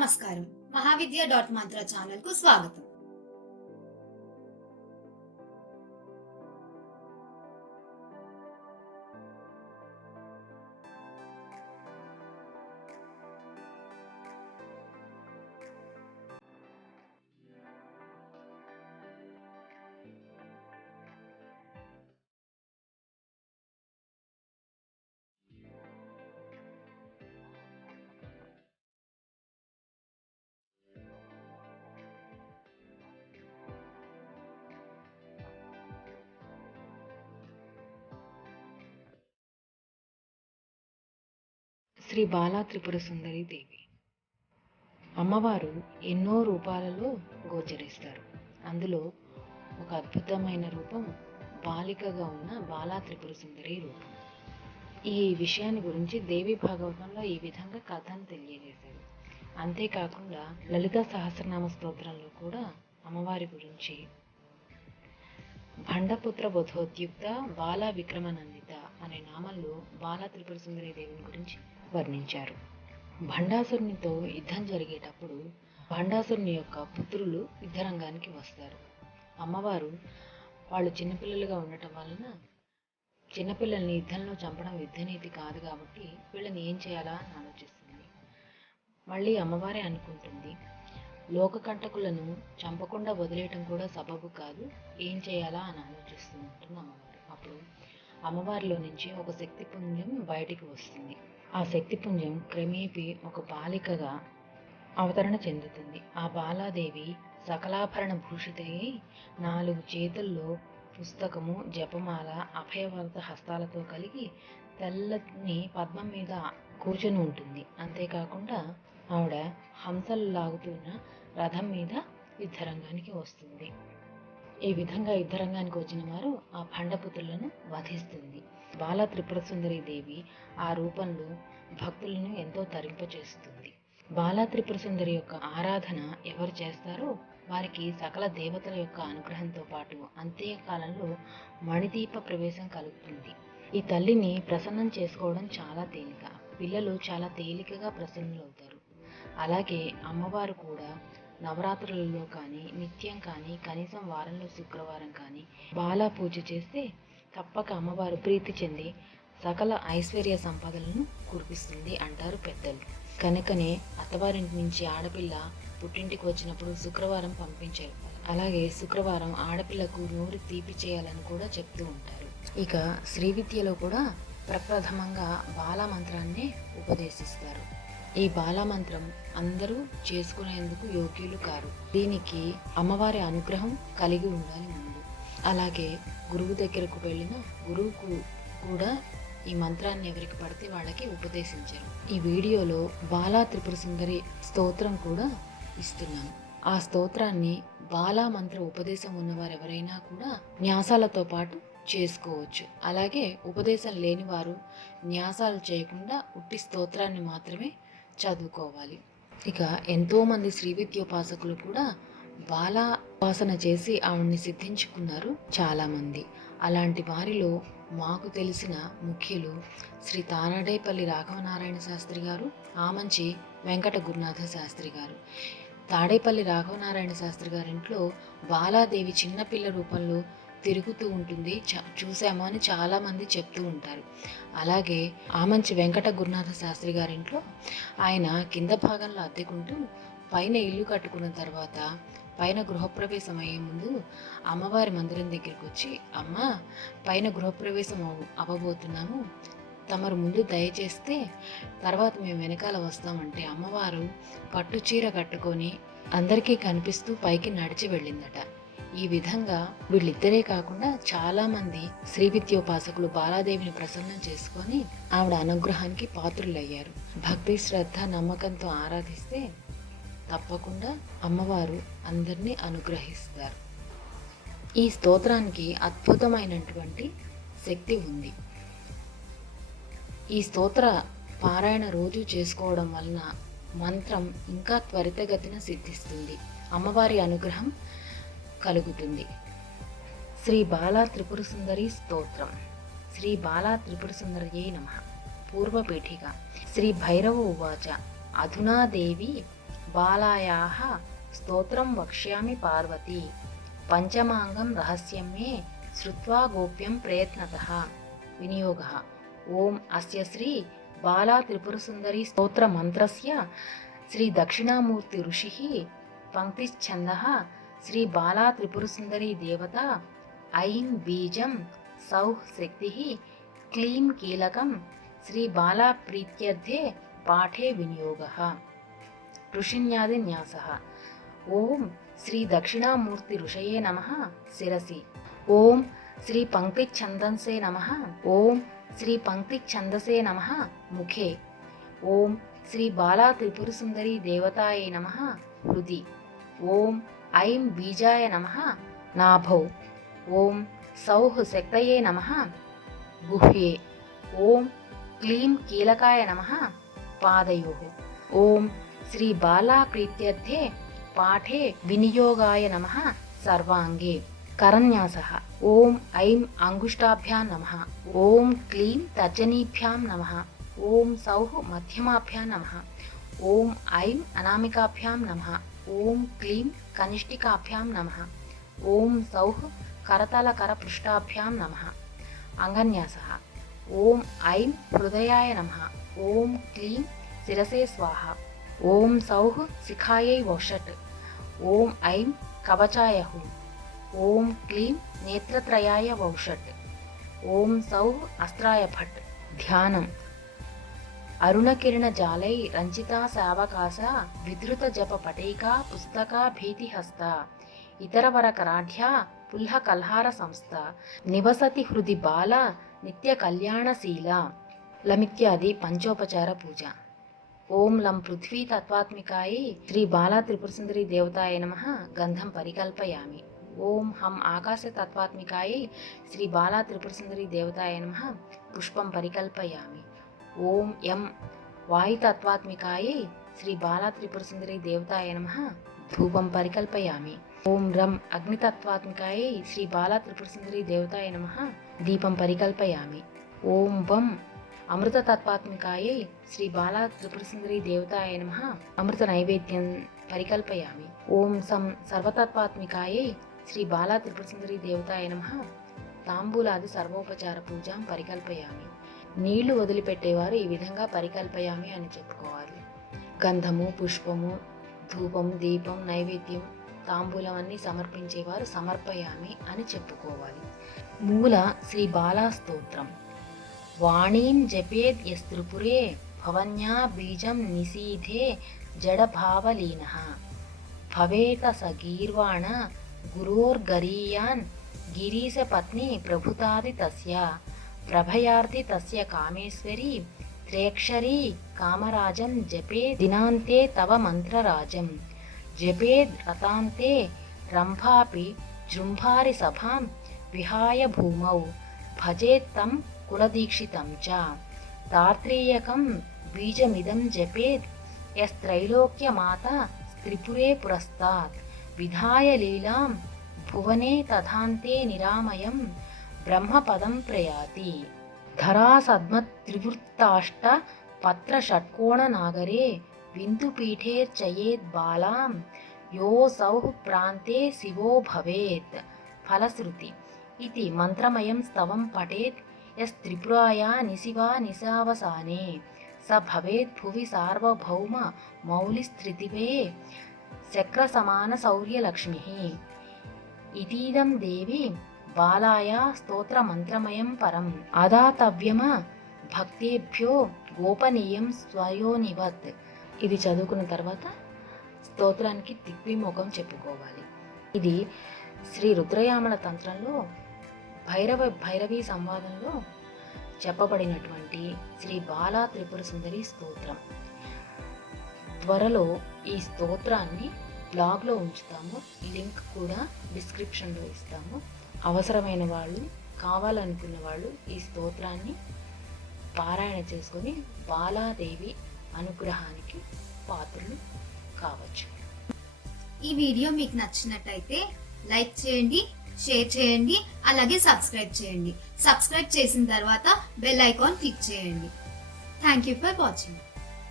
నమస్కారం. మహావిద్య.మంత్ర ఛానల్ కు స్వాగతం. శ్రీ బాలా త్రిపుర సుందరి దేవి అమ్మవారు ఎన్నో రూపాలలో గోచరిస్తారు. అందులో ఒక అద్భుతమైన రూపం బాలికగా ఉన్న బాలా త్రిపుర సుందరి రూపం. ఈ విషయాన్ని గురించి దేవి భాగవతంలో ఈ విధంగా కథను తెలియజేశారు. అంతేకాకుండా లలితా సహస్రనామ స్తోత్రంలో కూడా అమ్మవారి గురించి భండపుత్ర బోధోద్యుక్త బాలా విక్రమనందిత అనే నామంలో బాలా త్రిపుర సుందరి దేవిని గురించి వర్ణించారు. భండాసురునితో యుద్ధం జరిగేటప్పుడు భండాసురుని యొక్క పుత్రులు యుద్ధరంగానికి వస్తారు. అమ్మవారు వాళ్ళు చిన్నపిల్లలుగా ఉండటం వలన చిన్నపిల్లల్ని యుద్ధంలో చంపడం యుద్ధనీతి కాదు కాబట్టి వీళ్ళని ఏం చేయాలా అని ఆలోచిస్తుంది. మళ్ళీ అమ్మవారే అనుకుంటుంది, లోకకంటకులను చంపకుండా వదిలేయటం కూడా సబబు కాదు, ఏం చేయాలా అని ఆలోచిస్తూ ఉంటుంది అమ్మవారు. అప్పుడు అమ్మవారిలో నుంచి ఒక శక్తి పుంజం బయటికి వస్తుంది. ఆ శక్తి పుంజం క్రమేపీ ఒక బాలికగా అవతరణ చెందుతుంది. ఆ బాలాదేవి సకలాభరణ భూషితయ్యి 4 చేతుల్లో పుస్తకము, జపమాల, అభయవరద హస్తాలతో కలిగి తెల్లని పద్మం మీద కూర్చొని ఉంటుంది. అంతేకాకుండా ఆవిడ హంసలు లాగుతున్న రథం మీద యుద్ధరంగానికి వస్తుంది. ఈ విధంగా యుద్ధరంగానికి వచ్చిన వారు ఆ భండపుత్రులను వధిస్తుంది. బాలా త్రిపుర సుందరి దేవి ఆ రూపంలో భక్తులను ఎంతో తరింపచేస్తుంది. బాలా త్రిపుర సుందరి యొక్క ఆరాధన ఎవరు చేస్తారో వారికి సకల దేవతల యొక్క అనుగ్రహంతో పాటు అంత్యకాలంలో మణిదీప ప్రవేశం కలుగుతుంది. ఈ తల్లిని ప్రసన్నం చేసుకోవడం చాలా తేలిక. పిల్లలు చాలా తేలికగా ప్రసన్నులవుతారు. అలాగే అమ్మవారు కూడా నవరాత్రులలో కానీ నిత్యం కానీ కనీసం వారంలో శుక్రవారం కానీ బాలా పూజ చేస్తే తప్పక అమ్మవారు ప్రీతి చెంది సకల ఐశ్వర్య సంపదలను కురిపిస్తుంది అంటారు పెద్దలు. కనుకనే అత్తవారింటి నుంచి ఆడపిల్ల పుట్టింటికి వచ్చినప్పుడు శుక్రవారం పంపించారు. అలాగే శుక్రవారం ఆడపిల్లకు నోరు తీపి చేయాలని కూడా చెప్తూ ఉంటారు. ఇక శ్రీ విద్యలో కూడా ప్రప్రథమంగా బాలా మంత్రాన్ని ఉపదేశిస్తారు. ఈ బాలా మంత్రం అందరూ చేసుకునేందుకు యోగ్యులు కారు. దీనికి అమ్మవారి అనుగ్రహం కలిగి ఉండాలి ముందు. అలాగే గురువు దగ్గరకు వెళ్ళిన గురువుకు కూడా ఈ మంత్రాన్ని ఎవరికి పడితే వాళ్ళకి ఉపదేశించారు. ఈ వీడియోలో బాలా త్రిపుర సుందరి స్తోత్రం కూడా ఇస్తున్నాను. ఆ స్తోత్రాన్ని బాలా మంత్ర ఉపదేశం ఉన్నవారు ఎవరైనా కూడా న్యాసాలతో పాటు చేసుకోవచ్చు. అలాగే ఉపదేశం లేని వారు న్యాసాలు చేయకుండా ఉట్టి స్తోత్రాన్ని మాత్రమే చదువుకోవాలి. ఇక ఎంతోమంది శ్రీ విద్యోపాసకులు కూడా బాలా ఉపాసన చేసి ఆవిడ్ని సిద్ధించుకున్నారు చాలామంది. అలాంటి వారిలో మాకు తెలిసిన ముఖ్యులు శ్రీ తానడేపల్లి రాఘవనారాయణ శాస్త్రి గారు, ఆమంచి వెంకట గురునాథ శాస్త్రి గారు. తాడేపల్లి రాఘవనారాయణ శాస్త్రి గారింట్లో బాలాదేవి చిన్నపిల్ల రూపంలో తిరుగుతూ ఉంటుంది, చూసాము అని చాలామంది చెప్తూ ఉంటారు. అలాగే ఆమంచి వెంకట గురునాథ శాస్త్రి గారింట్లో ఆయన కింద భాగంలో అద్దెకుంటూ పైన ఇల్లు కట్టుకున్న తర్వాత పైన గృహప్రవేశం అయ్యే ముందు అమ్మవారి మందిరం దగ్గరికి వచ్చి, అమ్మ పైన గృహప్రవేశం అవ్వబోతున్నాము, తమరు ముందు దయచేస్తే తర్వాత మేము వెనకాల వస్తామంటే అమ్మవారు పట్టు చీర కట్టుకొని అందరికీ కనిపిస్తూ పైకి నడిచి వెళ్ళిందట. ఈ విధంగా వీళ్ళిద్దరే కాకుండా చాలామంది శ్రీ విద్యోపాసకులు బాలాదేవిని ప్రసన్నం చేసుకొని ఆవిడ అనుగ్రహానికి పాత్రులయ్యారు. భక్తి, శ్రద్ధ, నమ్మకంతో ఆరాధిస్తే తప్పకుండా అమ్మవారు అందరినీ అనుగ్రహిస్తారు. ఈ స్తోత్రానికి అద్భుతమైనటువంటి శక్తి ఉంది. ఈ స్తోత్ర పారాయణ రోజు చేసుకోవడం వలన మంత్రం ఇంకా త్వరితగతిన సిద్ధిస్తుంది, అమ్మవారి అనుగ్రహం కలుగుతుంది. శ్రీ బాలా త్రిపుర సుందరి స్తోత్రం. శ్రీ బాలా త్రిపుర సుందర్యై నమః. పూర్వపీఠిక. శ్రీ భైరవ ఉవాచ. అధునా దేవి బాలాయాః స్తోత్రం వక్ష్యామి పార్వతీ పంచమాంగం రహస్యం మే శ్రుత్వా గోప్యం ప్రయత్నతః వినియోగः ఓం అస్య శ్రీ బాలా త్రిపురసుందరీ స్తోత్ర మంత్రస్య శ్రీ దక్షిణామూర్తి ఋషిః పంక్తిశ్ఛందః శ్రీ బాలా త్రిపురసుందరీ దేవత ఐం బీజం సౌః శక్తిః క్లీం కీలకం శ్రీ బాలా ప్రీత్యర్థే పాఠే వినియోగः ఋషిన్యాది న్యాసः ఓం శ్రీ దక్షిణామూర్తి ఋషయే నమః శిరసి ఓం శ్రీ పంక్తిఛందసే నమః ఓం శ్రీ పంక్తిఛందసే నమః ముఖే ఓం శ్రీ బాలా త్రిపురసుందరీ దేవతాయే నమః హృది ఓం ఐం బీజాయ నమః నాభౌ ఓం సౌః శక్తయే నమః గుహ్యే ఓం క్లీం కీలకాయ నమః పాదయోః ఓం శ్రీ బాలా ప్రీత్యర్థే పాఠే వినియోగాయ నమః సర్వాంగే కరన్యాసః ఓం ఐం అంగుష్టాభ్యాం నమః ఓం క్లీం తర్జనీభ్యాం నమః ఓం సౌః మధ్యమాభ్యాం నమః ఓం ఐం అనామికాభ్యాం నమః ఓం క్లీం కనిష్ఠికాభ్యాం నమః ఓం సౌః కరతలకరపృష్ఠాభ్యాం నమః అంగన్యాసః ఓం ఐం హృదయాయ నమః ఓం క్లీం శిరసే స్వాహ ఓం సౌః శిఖాయై వౌషట్ ఓం ఐం కవచాయ హుం ఓం క్లీం నేత్రత్రయాయ వౌషట్ ఓం సౌః అస్త్రాయ ఫట్ ధ్యానం అరుణకిరణ జాలై రంజితా సావకాశ విధృత జప పటైకా పుస్తకా భీతిహస్త ఇతరవరకరాఢ్యా పుల్హ కల్హార సంస్థ నివసతి హృది బాల నిత్య కళ్యాణశీల లమిత్యాది పంచోపచార పూజ ఓం లం పృథ్వీ తత్వాత్మికాయై శ్రీ బాలా త్రిపురసుందరీ దేవతాయ నమః గంధం పరికల్పయామి ఓం హం ఆకాశ తత్వాత్మికాయై శ్రీ బాలా త్రిపురసుందరీ దేవతాయ నమః పుష్పం పరికల్పయామి ఓం యం వాయుతత్వాత్మికాయై శ్రీ బాలా త్రిపురసుందరీ దేవతాయ నమః ధూపం పరికల్పయామి ఓం రం అగ్నితత్వాత్మికాయై శ్రీ బాలా త్రిపురసుందరీ దేవతాయ నమః దీపం పరికల్పయామి ఓం వం అమృతతత్వాత్మికాయై శ్రీ బాలా త్రిపురసుందరీ దేవతాయ నమః అమృత నైవేద్యం పరికల్పయామి ఓం సం సర్వతత్వాత్మికాయై శ్రీ బాలా త్రిపురసుందరీ దేవతాయ నమః తాంబూలాది సర్వోపచార పూజాం పరికల్పయామి నీళ్లు వదిలిపెట్టేవారు ఈ విధంగా పరికల్పయామి అని చెప్పుకోవాలి. గంధము, పుష్పము, ధూపం, దీపం, నైవేద్యం, తాంబూలం అన్ని సమర్పించేవారు సమర్పయామి అని చెప్పుకోవాలి. మూల శ్రీ బాలా స్తోత్రం. వాణీం జపేద్ యస్త్రిపురే భవన్యా బీజం నిశీధే జడభావలీనః భవేత స గీర్వాణ గురోర్గరీయాన్ గిరీశపత్ని ప్రభుతాది తస్య ప్రభయార్తి తస్య కామేశ్వరి త్రేక్షరీ కామరాజం జపేద్ దినాంతే తవ మంత్రరాజం జపేద్ రతాంతే రంభాపి జృంభారి సభాం విహాయ భూమౌ భజేత్తం కులదీక్షితం చ తార్త్రీయకం బీజమిదం జపేద్ యస్త్రైలోక్యమాత త్రిపురే పురస్తాత్ విధాయ లీలాం భువనే తథాంతే నిరామయం బ్రహ్మపదం ప్రయాతి. ధరాసద్మత్రివృత్తాష్ట పత్ర షట్కోణ నాగరే విందుపీఠేర్చయేద్బాలాం యోసౌ ప్రాంతే శివో భవేత్. ఫలశ్రుతి. ఇది మంత్రమయం స్తవం పఠేత్ యస్త్రిపురాయా నిశివా నిశావసానే స భవేత్ భువి సార్వభౌమ మౌలిస్త్రితివే చక్రసమాన శౌర్యలక్ష్మి. ఇదీదం దేవి బాలాయ స్తోత్రమంత్రమయం పరం ఆదాతవ్యమ భక్తేభ్యో గోపనీయం స్వయోనివత్. ఇది చదువుకున్న తర్వాత స్తోత్రానికి దిగ్విముఖం చెప్పుకోవాలి. ఇది శ్రీ రుద్రయామల తంత్రంలో భైరవీ సంవాదంలో చెప్పబడినటువంటి శ్రీ బాలా త్రిపుర సుందరి స్తోత్రం. త్వరలో ఈ స్తోత్రాన్ని బ్లాగ్లో ఉంచుతాము, లింక్ కూడా డిస్క్రిప్షన్లో ఇస్తాము. అవసరమైన వాళ్ళు, కావాలనుకున్న వాళ్ళు ఈ స్తోత్రాన్ని పారాయణ చేసుకొని బాలాదేవి అనుగ్రహానికి పాత్రలు కావచ్చు. ఈ వీడియో మీకు నచ్చినట్టయితే లైక్ చేయండి, షేర్ చేయండి, అలాగే సబ్స్క్రైబ్ చేయండి. సబ్స్క్రైబ్ చేసిన తర్వాత బెల్ ఐకాన్ క్లిక్ చేయండి. Thank you for watching.